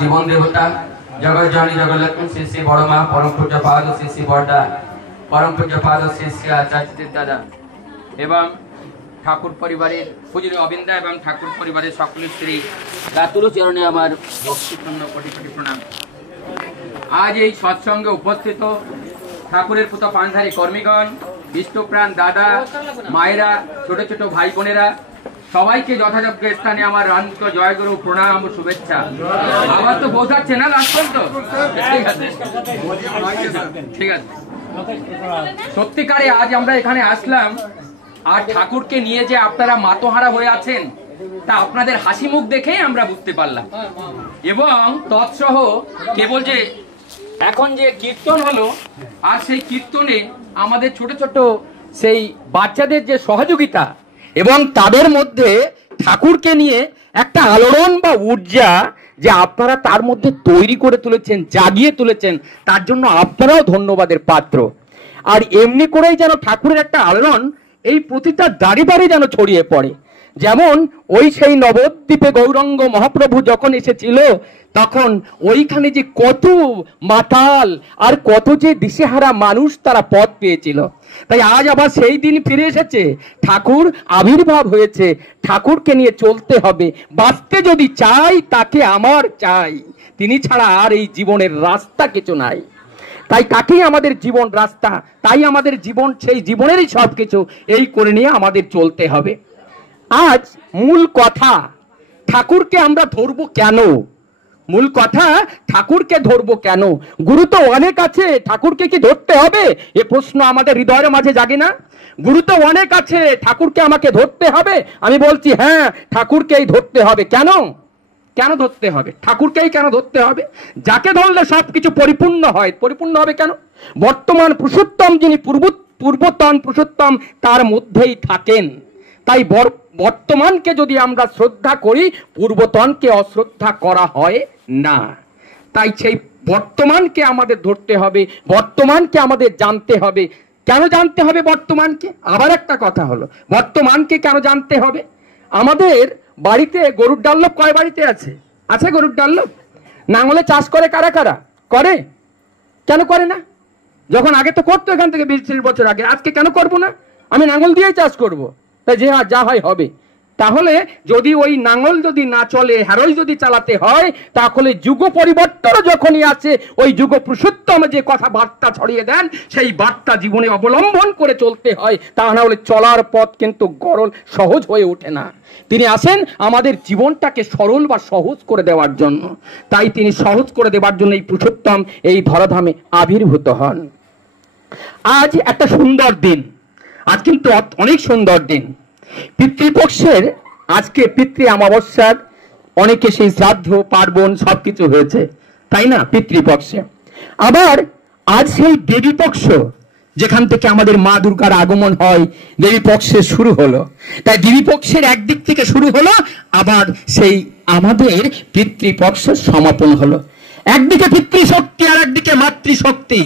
জীবন দেবতা জগৎ জননী জগৎলক্ষ্মী শ্রী শ্রী বড় মা পরম পূজ্যপাদ শ্রী শ্রী বড়দা পরম পূজ্যপাদ শ্রী শ্রী আচার্যদের দাদা এবং ঠাকুর পরিবারের পূজনীয় অবিন্দা এবং ঠাকুর পরিবারের সকল স্ত্রী রাতুল চরণে আমার ভক্তিপূর্ণ কোটি কোটি প্রণাম। আজ এই সৎসঙ্গে উপস্থিত ঠাকুরের পুত পানধারী কর্মীগণ, বিষ্ণুপ্রাণ দাদা, মায়েরা, ছোট ছোট ভাই বোনেরা, সবাইকে যথাযোগ্য স্থানে আমার রান্ত জয়গুরু প্রণাম ও শুভেচ্ছা। আবার তো বোঝাচ্ছে না লাস্ট পর্যন্ত? ঠিক আছে। সত্যিকারে আজ আমরা এখানে আসলাম, আর ঠাকুরকে নিয়ে যে আপনারা মাতোহারা হয়ে আছেন তা আপনাদের হাসি মুখ দেখেই আমরা বুঝতে পারলাম। এবং তৎসহ কেবল যে এখন যে কীর্তন হলো, আর সেই কীর্তনে আমাদের ছোট ছোট সেই বাচ্চাদের যে সহযোগিতা এবং তাদের মধ্যে ঠাকুরকে নিয়ে একটা আলোড়ন বা ঊর্জা যে আপনারা তার মধ্যে তৈরি করে তুলেছেন, জাগিয়ে তুলেছেন, তার জন্য আপনারাও ধন্যবাদের পাত্র। আর এমনি করেই যেন ঠাকুরের একটা আলোড়ন এই প্রতিটা দাঁড়ি দাঁড়ি যেন ছড়িয়ে পড়ে। যেমন ওই সেই নবদ্বীপে গৌরাঙ্গ মহাপ্রভু যখন এসেছিল, তখন ওইখানে যে কত মাতাল আর কত যে দিশেহারা মানুষ তারা পথ পেয়েছিল। তাই আজ আবার সেই দিন ফিরে এসেছে, ঠাকুর আবির্ভাব হয়েছে, ঠাকুরকে নিয়ে চলতে হবে। বাঁচতে যদি চাই তাকে আমার চাই, তিনি ছাড়া আর এই জীবনের রাস্তা কিছু নাই। তাই তাকেই আমাদের জীবন রাস্তা, তাই আমাদের জীবন সেই জীবনেরই সব কিছু, এই করে নিয়ে আমাদের চলতে হবে। আজ মূল কথা, ঠাকুরকে আমরা ধরবো কেন? মূল কথা, ঠাকুরকে ধরবো কেন? গুরু তো অনেক আছে, ঠাকুরকে কি ধরতে হবে? এ প্রশ্ন আমাদের হৃদয়ের মাঝে জাগে না? গুরু তো অনেক আছে, ঠাকুরকে আমাকে ধরতে হবে? আমি বলছি হ্যাঁ, ঠাকুরকেই ধরতে হবে। কেন? কেন ধরতে হবে? ঠাকুরকেই কেন ধরতে হবে? যাকে ধরলে সবকিছু পরিপূর্ণ হয়। পরিপূর্ণ হবে কেন? বর্তমান পুরুষোত্তম, যিনি পূর্বতন পুরুষোত্তম, তার মধ্যেই থাকেন। তাই বর্তমানকে যদি আমরা শ্রদ্ধা করি, পূর্বতনকে অশ্রদ্ধা করা হয় না। তাই সেই বর্তমানকে আমাদের ধরতে হবে, বর্তমানকে আমাদের জানতে হবে। কেন জানতে হবে বর্তমানকে? আবার একটা কথা হলো, বর্তমানকে কেন জানতে হবে? আমাদের বাড়িতে গরুর ডাল্লভ কয় বাড়িতে আছে? আছে গরুর ডাল্লভ? নাঙলে চাষ করে কারা কারা? করে? কেন করে না? যখন আগে তো করতো, এখান থেকে 20-30 বছর আগে, আজকে কেন করবো না? আমি নাঙল দিয়েই চাষ করব। তাই যে যা হয় হবে। তাহলে যদি ওই নাঙল যদি না চলে, হ্যারোই যদি চালাতে হয়, তাহলে যুগ পরিবর্তন যখনই আছে, ওই যুগ পুরুষোত্তম যে কথা বার্তা ছড়িয়ে দেন, সেই বার্তা জীবনে অবলম্বন করে চলতে হয়। তা না হলে চলার পথ কিন্তু গরল সহজ হয়ে ওঠে না। তিনি আসেন আমাদের জীবনটাকে সরল বা সহজ করে দেওয়ার জন্য। তাই তিনি সহজ করে দেওয়ার জন্য এই পুরুষোত্তম এই ধরাধামে আবির্ভূত হন। আজ একটা সুন্দর দিন, আজ কিন্তু অনেক সুন্দর দিন। পিতৃপক্ষের আজকে পিতৃ অমাবস্যার অনেকে সেই শ্রাদ্ধ পার্বণ সবকিছু হয়েছে, তাই না? পিতৃপক্ষে আবার আজ সেই দেবী পক্ষ, যেখান থেকে আমাদের মা দুর্গার আগমন হয়, দেবী পক্ষে শুরু হলো। তাই দেবী পক্ষের একদিক থেকে শুরু হলো, আবার সেই আমাদের পিতৃপক্ষের সমাপন হলো। একদিকে পিতৃশক্তি আর একদিকে মাতৃশক্তি,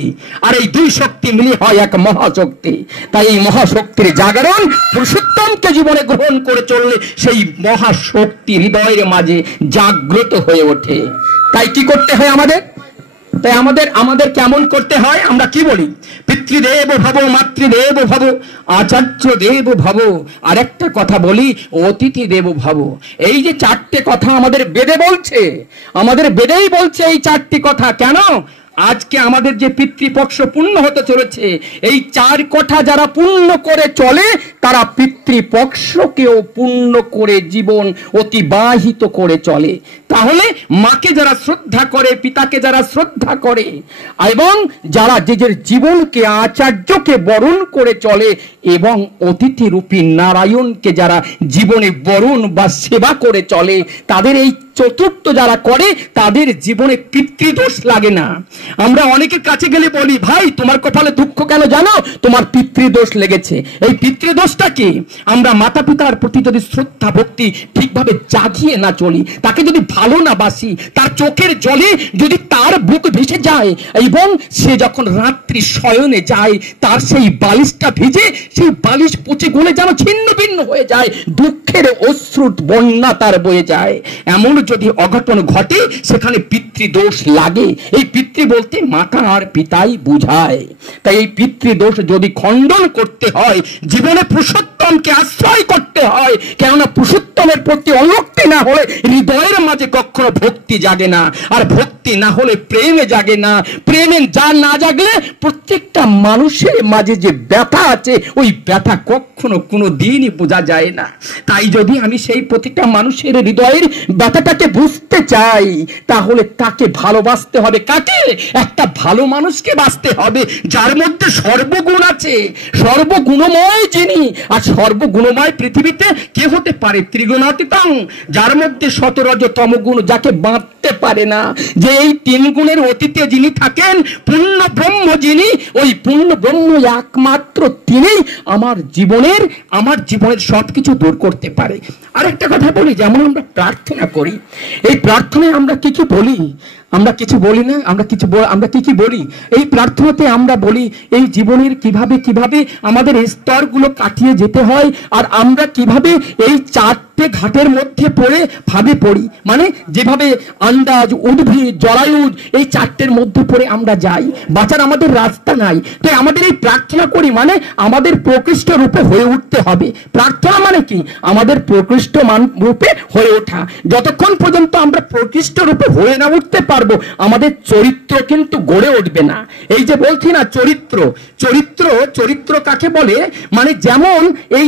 আর এই দুই শক্তি মিলে হয় এক মহাশক্তি। তাই এই মহাশক্তির জাগরণ পুরুষোত্তমকে জীবনে গ্রহণ করে চললে সেই মহাশক্তি হৃদয়ের মাঝে জাগ্রত হয়ে ওঠে। তাই কি করতে হয় আমাদের? তাই আমাদের কেমন করতে হয়? আমরা কি বলি? পিতৃদেব ভব, মাতৃদেব ভব, আচার্য দেব ভব, আর একটা কথা বলি, অতিথি দেব ভব। এই যে চারটে কথা আমাদের বেদে বলছে, আমাদের বেদেই বলছে এই চারটি কথা। কেন? আজকে আমাদের যে পিতৃপক্ষ পূর্ণ হতে চলেছে, এই চার কথা যারা পূর্ণ করে চলে, তারা পিতৃপক্ষকেও পূর্ণ করে জীবন অতিবাহিত করে চলে। তাহলে মাকে যারা শ্রদ্ধা করে, পিতাকে যারা শ্রদ্ধা করে, এবং যারা নিজের জীবনকে আচার্যকে বরণ করে চলে, এবং অতিথি রূপী নারায়ণকে যারা জীবনে বরণ বা সেবা করে চলে, তাদের এই চতুর্থ যারা করে, তাদের জীবনে পিতৃদোষ লাগে না। আমরা অনেকের কাছে গেলে বলি, ভাই তোমার কপালে দুঃখ কেন জানো? তোমার পিতৃদোষ লেগেছে। এই পিতৃদোষটা কি? আমরা মাতা পিতার প্রতি যদি শ্রদ্ধা ভক্তি ঠিকভাবে জাগিয়ে না চলি, তাকে যদি ভালো না বাসি, তার চোখের জলে যদি তার বুক ভেসে যায়, এবং সে যখন রাত্রি শয়নে যায়, তার সেই বালিশটা ভিজে, সেই বালিশ পচে গলে যেন ছিন্ন ভিন্ন হয়ে যায়, দুঃখের অশ্রু বন্যা তার বয়ে যায়। এমন যদি অঘটন ঘটে সেখানে পিতৃদোষ লাগে। এই পিতৃ বলতে মাতা আর পিতাই বুঝায়। তাই এই পিতৃদোষ যদি খণ্ডন করতে হয়, জীবনে পুরুষোত্তমকে আশ্রয় করতে হয়, কেননা পুরুষোত্তমের প্রতি অনুরক্তি না হলে হৃদয়ের মাঝে কখনো ভক্তি জাগে না, আর ভক্তি না হলে প্রেমে জাগে না, প্রেমে যা না জাগলে প্রত্যেকটা মানুষের মাঝে যে ব্যথা আছে ওই ব্যথা কখনো কোনো দিনই বোঝা যায় না। তাই যদি আমি সেই প্রতিটা মানুষের হৃদয়ের ব্যথাটাকে বুঝতে চাই, তাহলে তাকে ভালোবাসতে হবে। কাকে? একটা ভালো মানুষকে বাসতে হবে যার মধ্যে সর্বগুণ আছে, সর্বগুণময় যিনি। আর সর্বগুণময় পৃথিবীতে কে হতে পারে? ত্রিগুণাতীতং, যার মধ্যে সতরজতম গুণ, যাকে বাঁধতে পারে না। যে এই তিন গুণের অতীতে যিনি থাকেন, পূর্ণ ব্রহ্ম যিনি, ওই পূর্ণ ব্রহ্ম একমাত্র তিনি আমার জীবনের সবকিছু দূর করতে পারে। আরেকটা কথা বলি, যেমন আমরা প্রার্থনা করি, এই প্রার্থনায় আমরা কি কি বলি? আমরা কিছু বলি না? আমরা কি বলি এই প্রার্থনাতে? আমরা বলি এই জীবনের কিভাবে কিভাবে আমাদের স্তরগুলো কাটিয়ে যেতে হয়, আর আমরা কিভাবে এই চারটে ঘাটের মধ্যে পড়ে পড়ি, মানে যেভাবে আন্দাজ, উদ্ভিদ, জরায়ুজ, এই চারটের মধ্যে পড়ে আমরা যাই, বাঁচার আমাদের রাস্তা নাই। তাই আমাদের এই প্রার্থনা করি মানে আমাদের প্রকৃষ্ট রূপে হয়ে উঠতে হবে। প্রার্থনা মানে কি? আমাদের প্রকৃষ্ট রূপে হয়ে ওঠা। যতক্ষণ পর্যন্ত আমরা প্রকৃষ্ট রূপে হয়ে না উঠতে পারবো, আমাদের চরিত্র কিন্তু গড়ে উঠবে না। এই যে বলছি না চরিত্র কাকে বলে? মানে যেমন এই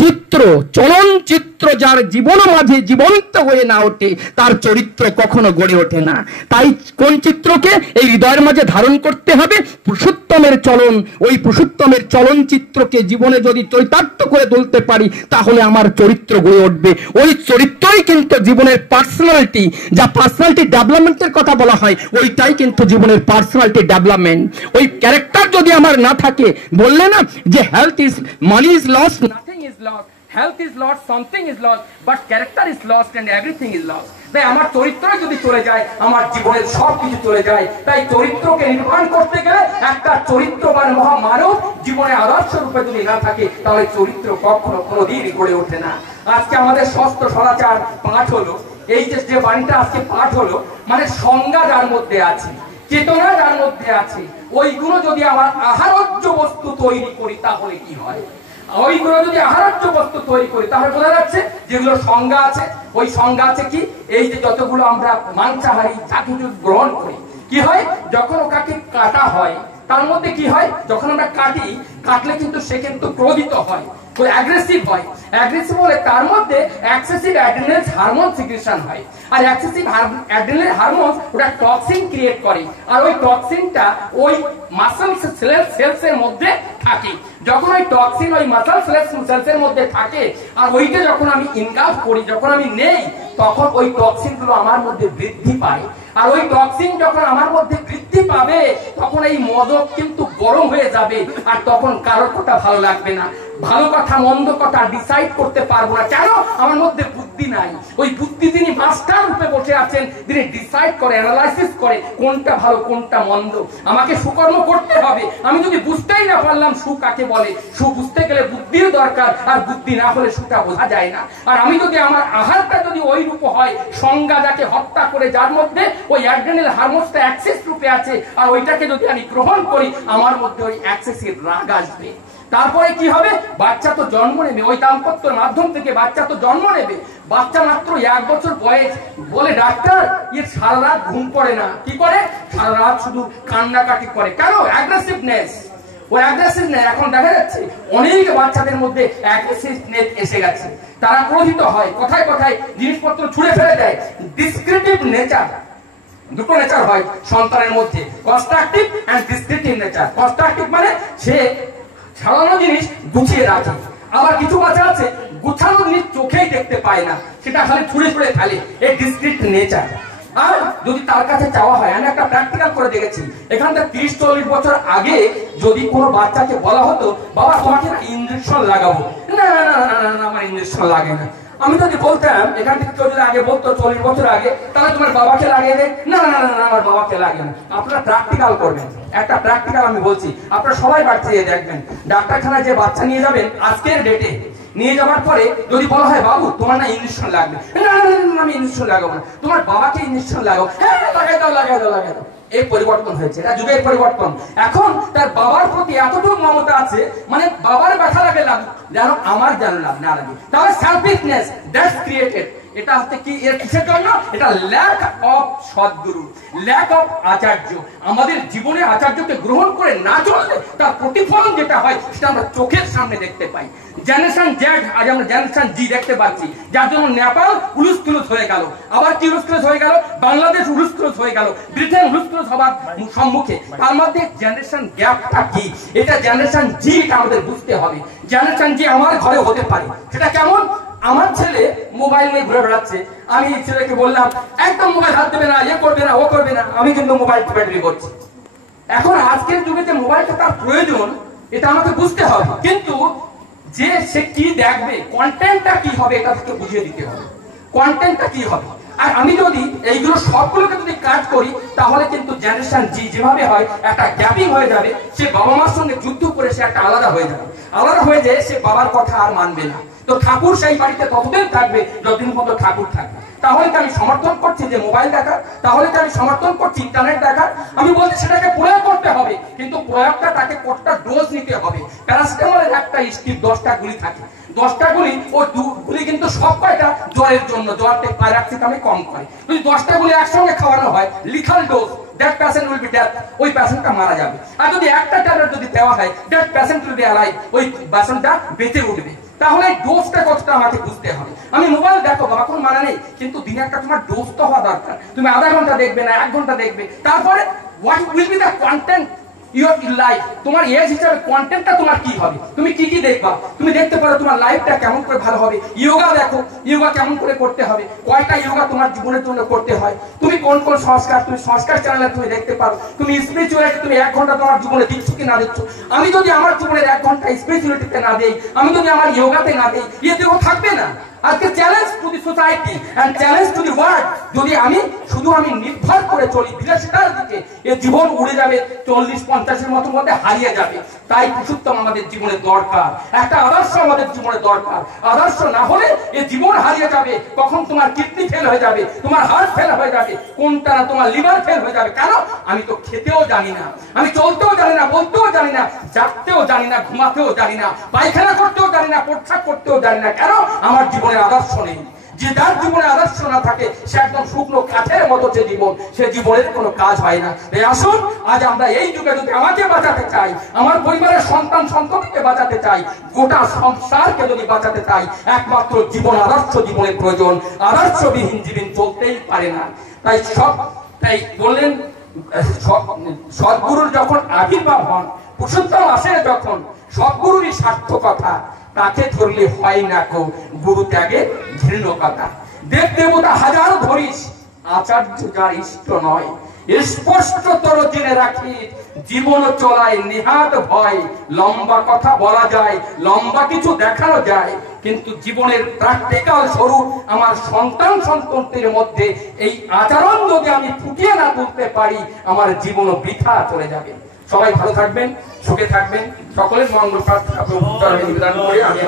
চিত্র, চলন চিত্র যার জীবন মাঝে জীবন্ত হয়ে না ওঠে, তার চরিত্র কখনো গড়ে ওঠে না। তাই কোন চিত্রকে এই হৃদয়ের মাঝে ধারণ করতে হবে? পুরুষোত্তমের চলন। ওই পুরুষোত্তমের চলন চিত্রকে জীবনে যদি চরিতার্থ করে তুলতে পারি, তাহলে আমার চরিত্র গড়ে উঠবে। ওই চরিত্রই কিন্তু জীবনের পার্সোনালিটি, যা পার্সোনালিটি ডেভেলপমেন্টের কথা বলা হয়, ওইটাই কিন্তু জীবনের পার্সোনালিটি ডেভেলপমেন্ট। ওই ক্যারেক্টার যদি আমার না থাকে, বললে না যে health is money is lost, nothing is lost, health is lost, something is lost, but character is lost and everything is lost. তাই আমার চরিত্র যদি চলে যায়, আমার জীবনের সবকিছু চলে যায়। তাই চরিত্রকে নির্মাণ করতে গেলে একটা চরিত্রবান মহামানব জীবনে আদর্শ রূপে যদি না থাকে, তাহলে চরিত্র কখনো কোনোদিনই গড়ে ওঠে না। আজকে আমাদের ষষ্ঠ সদাচার পাঠ হলো, এই যে বাণীটা আজকে পাঠ হলো, মানে সংজ্ঞা যার মধ্যে আছে, চেতনা যার মধ্যে আছে, ওইগুলো যদি আমার আহার্য বস্তু তৈরি করি, তাহলে কি হয়? ওইগুলো যদি আহার্য বস্তু তৈরি করি, তাহলে বোঝা যাচ্ছে যেগুলো সংজ্ঞা আছে, ওই সংজ্ঞা আছে কি? এই যে যতগুলো আমরা মাংসাহারী যা কিছু গ্রহণ করি, কি হয় যখন ওটাকে কাটা হয়, তার মধ্যে কি হয়? যখন আমরা কাটলে কিন্তু সে কিন্তু ক্রোধিত হয়, অ্যাগ্রেসিভ হয়। অ্যাগ্রেসিভ হলে তার মধ্যে এক্সেসিভ অ্যাড্রিনাল হারমোন সিক্রেশন হয়, আর এক্সেসিভ অ্যাড্রিনাল হারমোন ওটা টক্সিন ক্রিয়েট করে, আর ওই টক্সিনটা ওই মাসল সেলস এর মধ্যে থাকে। যখন ওই টক্সিন ওই মাসল সেলস এর মধ্যে থাকে, আর ওইটা যখন আমি ইনকালক করি, যখন আমি নেই, তখন ওই টক্সিন গুলো আমার মধ্যে বৃদ্ধি পায়। আর ওই টক্সিন যখন আমার মধ্যে বৃদ্ধি পাবে, তখন এই মদক কিন্তু গরম হয়ে যাবে, আর তখন কারোর কথা ভালো লাগবে না, ভালো কথা মন্দ কথা ডিসাইড করতে পারবো না। কেন? আমার মধ্যে বুদ্ধি নাই। ওই বুদ্ধি যিনি মাস্টার রূপে বসে আছেন, তিনি ডিসাইড করে, অ্যানালাইসিস করে কোনটা ভালো কোনটা মন্দ। আমাকে সুকর্ম করতে হবে। আমি যদি বুঝতেই না পারলাম সু কাকে বলে, সু বুঝতে গেলে বুদ্ধির দরকার, আর বুদ্ধি না হলে সুটা বোঝা যায় না। আর আমি যদি আমার আহারটা যদি ওই রূপ হয়, সংজ্ঞা যাকে হত্যা করে, যার মধ্যে ওই অ্যাড্রিনাল হারমোনটা অ্যাক্সেস রূপে আছে, আর ওইটাকে যদি আমি গ্রহণ করি, আমার মধ্যে ওই অ্যাক্সেসের রাগ আসবে। তারপরে কি হবে? বাচ্চা তো জন্ম নেবে, ওই দাম্পত্যের মাধ্যম থেকে বাচ্চা তো জন্ম নেবে। বাচ্চা মাত্র 1 বছর বয়স, বলে ডাক্তার এর সারা রাত ঘুম পড়ে না। কি করে? সারা রাত শুধু কান্নাকাটি করে। কেন? অ্যাগ্রেসিভনেস। ওই অ্যাগ্রেসিভনেস এখন দেখা যাচ্ছে অনেক বাচ্চাদের মধ্যে অ্যাগ্রেসিভনেস এসে গেছে। তারা ক্রোধিত হয়, কথায় কথায় জিনিসপত্র ছুঁড়ে ফেলে দেয়। ডিসক্রিপটিভ নেচার, দুটো নেচার হয় সন্তানের মধ্যে, constructive and descriptive nature. Constructive মানে সে ছাড়ানো জিনিস গুছিয়ে রাখে, আবার কিছু বাচ্চা আছে গুছানো জিনিস চোখেই দেখতে পায় না, সেটা খালি ছুঁড়ে ছুঁড়ে ফেলে, এই ডিসক্রিট নেচার। আর যদি তার কাছে চাওয়া হয়, আমি একটা প্র্যাকটিক্যাল করে দেখেছি, এখান থেকে 30-40 বছর আগে যদি কোনো বাচ্চাকে বলা হতো, বাবা তোমাকে না ইঞ্জেকশন লাগাবো, না না না না আমার ইঞ্জেকশন লাগে না। আমি যদি বলতাম, এখান থেকে কেউ যদি আগে বলতো 40 বছর আগে, তাহলে তোমার বাবাকে লাগিয়ে দেয়, না না না আমার বাবাকে লাগে না। আপনারা প্র্যাকটিক্যাল করবেন, একটা প্র্যাকটিক্যাল আমি বলছি, আপনারা সবাই বাচ্চা দেখবেন, ডাক্তারখানায় যে বাচ্চা নিয়ে যাবেন আজকের ডেটে, নিয়ে যাওয়ার পরে যদি বলা হয় বাবু তোমার না ইঞ্জেকশন লাগবে, না আমি ইঞ্জেকশন লাগাবো না, তোমার বাবাকে ইঞ্জেকশন লাগাও, হ্যাঁ লাগাই দাও লাগাই দাও লাগাই দাও। এই পরিবর্তন হয়েছে, এটা যুগের পরিবর্তন। এখন তার বাবার প্রতি এতটুকু মমতা আছে, মানে বাবার ব্যথা লাগে যেন আমার যেন না লাগে। তাহলে সেলফিশনেস দ্যাটস ক্রিয়েটেড। এটা হচ্ছে কি, এর কিসের জন্য? এটা lack of Sadguru, lack of acharya. আমাদের জীবনে আচার্যকে গ্রহণ করে না চললে তার প্রতিফলন যেটা হয় সেটা আমরা চোখের সামনে দেখতে পাই। জেনারেশন জেড, আজ আমরা জেনারেশন জি দেখতে পাচ্ছি, যার জন্য নেপাল উলুস-তুলুস হয়ে গেল। আবার কি উলুস-তুলুস হয়ে গেল? বাংলাদেশ উলুস-তুলুস হয়ে গেল, ব্রিটেন উলুস-তুলুস হবার সম্মুখে। তার মধ্যে জেনারেশন গ্যাপটা কি, এটা জেনারেশন জি, এটা আমাদের বুঝতে হবে। জেনারেশন জি আমার ঘরে হতে পারে, সেটা কেমন? আমার ছেলে মোবাইল নিয়ে ঘুরে বেড়াচ্ছে, আমি ছেলেকে বললাম একদম মোবাইল হাত দেবে না, এ করবে না, ও করবে না, আমি কিন্তু মোবাইল টিপাটিপি করছি। এখন আজকের যুগে যে মোবাইলটা তার প্রয়োজন, এটা আমাকে বুঝতে হবে, কিন্তু যে সে কি দেখবে, কন্টেন্টটা কি হবে, এটা থেকে বুঝিয়ে দিতে হবে কন্টেন্টটা কি হবে। আর আমি যদি এইগুলো সবগুলোকে যদি কাজ করি, তাহলে কিন্তু জেনারেশন জি যেভাবে হয় একটা গ্যাপিং হয়ে যাবে। সে বাবা মার সঙ্গে যুদ্ধ করে সে একটা আলাদা হয়ে যাবে, আলাদা হয়ে যায়, সে বাবার কথা আর মানবে না। তো ঠাকুর সেই বাড়িতে ততদিন থাকবে যতদিন পর্যন্ত ঠাকুর থাকবে। তাহলে কি আমি সমর্থন করছি যে মোবাইল দেখা? তাহলে কি আমি সমর্থন করছি ইন্টারনেট দেখা? আমি বলছি সেটাকে প্রয়োগ করতে হবে, কিন্তু প্রয়োগটা তাকে কতটা ডোজ নিতে হবে। প্যারাসিটামলের একটা স্টিক 10টা গুলি থাকে, 10টা গুলি, ও গুলি কিন্তু সব কয়টা জ্বরের জন্য, জ্বরটা প্যারাসিটামলে কম করে। যদি 10টা গুলি একসঙ্গে খাওয়ানো হয়, lethal dose, that patient will be dead, ওই পেশেন্টটা মারা যাবে। আর যদি একটা ট্যাবলেট যদি দেওয়া হয়, that patient will be alive, ওই পেশেন্টটা বেঁচে উঠবে। তাহলে ডোজটা কতটা আমাকে বুঝতে হবে। আমি মোবাইল দেখো বাবা, কোনো মানা নেই, কিন্তু দিনে একটা তোমার ডোজ তো হওয়া দরকার। তুমি আধা ঘন্টা দেখবে না 1 ঘন্টা দেখবে, তারপরে what will be the content your life, তোমার এজ হিসাবে কন্টেন্টটা তোমার কি হবে, তুমি কি কি দেখবা। তুমি দেখতে পারো তোমার লাইফটা কেমন করে ভালো হবে। যোগা দেখো, যোগা কেমন করে করতে হবে, কয়টা যোগা তোমার জীবনের জন্য করতে হয়। তুমি কোন কোন সংস্কার, তুমি সংস্কার চ্যানেলে তুমি দেখতে পারো। তুমি স্পিরিচুয়ালিটি তুমি 1 ঘন্টা তোমার জীবনে দিচ্ছ কি না দিচ্ছ। আমি যদি আমার জীবনের 1 ঘন্টা স্পিরিচুয়ালিটিতে না দেই, আমি যদি আমার যোগাতে না দেই, দেহ থাকবে না। আজকে challenge to the society and challenge to the world, যদি আমি শুধু নির্ভর করে চলি বিলাসিতার দিকে, এ জীবন উড়ে যাবে, 40-50-এর মধ্যে হারিয়ে যাবে। তাই পুরুষোত্তম আমাদের জীবনে দরকার, একটা আদর্শ আমাদের জীবনে দরকার। আদর্শ না হলে এ জীবন হারিয়ে যাবে। কখন তোমার কিডনি ফেল হয়ে যাবে, তোমার হার্ট ফেল হয়ে যাবে, কোনটা না তোমার লিভার ফেল হয়ে যাবে। কেন? আমি তো খেতেও জানি না, আমি চলতেও জানি না, বলতেও জানি না, জাগতেও জানি না, ঘুমাতেও জানি না, পায়খানা করতেও জানি না, প্রস্রাব করতেও জানি না। কেন? আমার জীবনে আদর্শ নেই। যে যার জীবনে আদর্শ না থাকে, সে একদম শুকনো কাঠের মতো যে জীবন, সে জীবনের কোনো কাজ হয় না। এই আসুন, আজ আমরা এই যুগে যদি আমাকে বাঁচাতে চাই, আমার পরিবারের সন্তান সন্ততিকে বাঁচাতে চাই, গোটা সংসারকে যদি বাঁচাতে চাই, একমাত্র জীবন আদর্শ জীবনের প্রয়োজন। আদর্শবিহীন জীবন চলতেই পারে না। তাই বললেন সদ্গুরুর যখন আবির্ভাব হন, পুরুষোত্তম আসে যখন, সদ্গুরুরই সার্থকতা, তাকে ধরলে হয় না কো গুরু ত্যাগে ঘৃণ্য কথা। দেব দেবতা হাজার ধরিস, আচার্য যার ইষ্ট নয়, স্পষ্টতর জেনে রাখি জীবন চলায় নিহাত ভয়। লম্বা কথা বলা যায়, লম্বা কিছু দেখানো যায়, কিন্তু জীবনের প্র্যাকটিক্যাল স্বরূপ আমার সন্তান সন্ততির মধ্যে এই আচরণ যদি আমি ফুটিয়ে না তুলতে পারি, আমার জীবন বৃথা চলে যাবে। সবাই ভালো থাকবেন, সুখে থাকবেন, সকলের মঙ্গল প্রার্থনা নিবেদন করে আমি